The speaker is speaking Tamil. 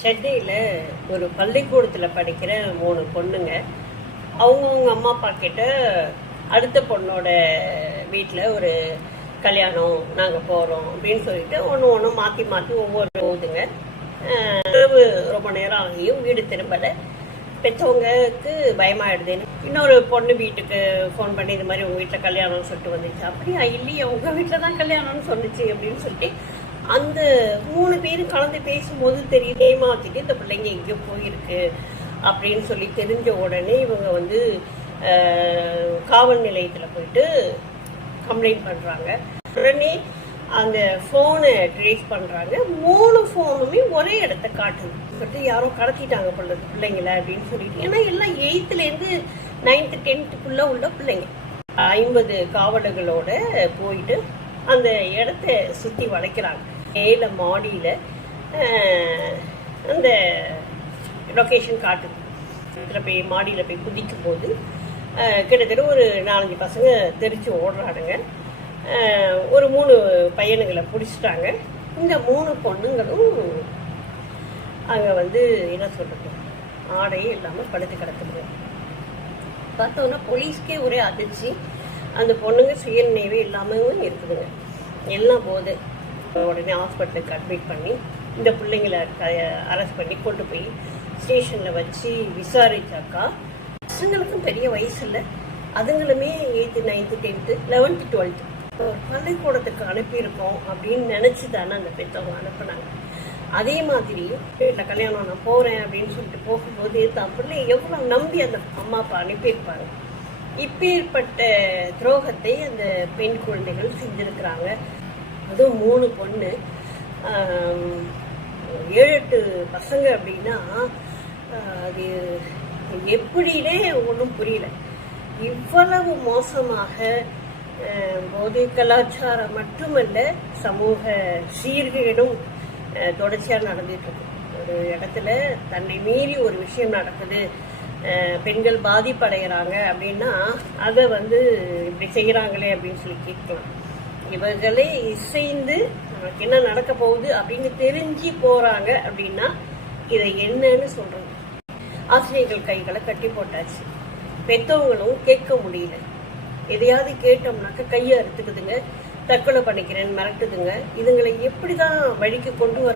சென்னையில் ஒரு பள்ளிக்கூடத்தில் படிக்கிற 3 பொண்ணுங்க அவங்கவுங்க அம்மா அப்பா கிட்ட அடுத்த பொண்ணோட வீட்டில் ஒரு கல்யாணம் நாங்கள் போகிறோம் அப்படின்னு சொல்லிட்டு ஒன்று மாற்றி மாற்றி ஒவ்வொரு போகுதுங்க. ரொம்ப நேரம் ஆகியும் வீடு திரும்பலை. பெற்றவங்களுக்கு பயமாயிடுதுன்னு இன்னொரு பொண்ணு வீட்டுக்கு ஃபோன் பண்ணி இது மாதிரி உங்கள் வீட்டில் கல்யாணம்னு சொல்லிட்டு வந்துச்சு. அப்படியா? இல்லையா, உங்கள் வீட்டில் தான் கல்யாணம்னு சொன்னிச்சு அப்படின்னு சொல்லிட்டு அந்த 3 பேரும் கலந்து பேசும்போது தெரியுது ஏமாத்திட்டு இந்த பிள்ளைங்க எங்கேயோ போயிருக்கு அப்படின்னு சொல்லி தெரிஞ்ச உடனே இவங்க வந்து காவல் நிலையத்தில் போயிட்டு கம்ப்ளைண்ட் பண்ணுறாங்க. உடனே அந்த ஃபோனை ட்ரேஸ் பண்ணுறாங்க. 3 ஃபோனுமே ஒரே இடத்த காட்டுது. பட்டு யாரோ கடத்திட்டாங்க பிள்ளைங்கள அப்படின்னு சொல்லிட்டு. ஏன்னா எல்லாம் 8th-லேருந்து 9th 10th உள்ள பிள்ளைங்க. 50 காவலர்களோட போயிட்டு அந்த இடத்த சுற்றி வளைக்கிறாங்க. மேல மாடியில் அந்த லொக்கேஷன் காட்டுது. இதில் போய் மாடியில் போய் குதிக்கும் போது கிட்டத்தட்ட ஒரு 4-5 பசங்க தெரிச்சு ஓடுறானுங்க. ஒரு 3 பையனுங்களை பிடிச்சிட்டாங்க. இந்த 3 பொண்ணுங்களும் அங்கே வந்து என்ன சொல்றது, ஆடையே இல்லாமல் படுத்து கிடக்குதுங்க. பார்த்தோன்னா போலீஸ்க்கே ஒரே அதிர்ச்சி. அந்த பொண்ணுங்க சுயநினைவே இல்லாமல் இருக்குதுங்க. எல்லாம் போது உடனே ஹாஸ்பிட்டலுக்கு அட்மிட் பண்ணி இந்த பிள்ளைங்களை அரெஸ்ட் பண்ணி கொண்டு போய் ஸ்டேஷனில் வச்சு விசாரிச்சாக்கா பசங்களுக்கும் பெரிய வயசு இல்லை. அதுங்களுமே 8th 9th 10th 11th 12th பள்ளிக்கூடத்துக்கு அனுப்பியிருக்கோம் அப்படின்னு நினச்சி தானே அந்த பெற்றவங்க அனுப்புனாங்க. அதே மாதிரி வீட்டில் கல்யாணம் நான் போகிறேன் அப்படின்னு சொல்லிட்டு போகும்போது தான் பிள்ளை எவ்வளோ நம்பி அந்த அம்மா அப்பா அனுப்பியிருப்பாங்க. இப்பேற்பட்ட துரோகத்தை அந்த பெண் குழந்தைகள் செஞ்சுருக்கிறாங்க. அதுவும் 3 பொண்ணு 7-8 பசங்க அப்படின்னா அது எப்படின்னே ஒன்றும் புரியல. இவ்வளவு மோசமாக போதை கலாச்சாரம் மட்டுமல்ல, சமூக சீர்கேடும் தொடர்ச்சியாக நடந்துட்டு இருக்கு. ஒரு இடத்துல தன்னை மீறி ஒரு விஷயம் நடக்குது, பெண்கள் பாதிப்படைகிறாங்க அப்படின்னா அதை வந்து இப்படி செய்கிறாங்களே அப்படின்னு சொல்லி கேட்கலாம். இவர்களே இசைந்து நமக்கு என்ன நடக்க போகுது அப்படின்னு தெரிஞ்சு போறாங்க அப்படின்னா இதை என்னன்னு சொல்றது. ஆசிரியர்கள் கைகளை கட்டி போட்டாச்சு. பெற்றவங்களும் கேட்க முடியல. எதையாவது கேட்டோம்னாக்க கையை அறுத்துக்குதுங்க, தற்கொலை பண்ணிக்கிறேன்னு மிரட்டுதுங்க. இதுங்களை எப்படிதான் வழிக்கு கொண்டு வர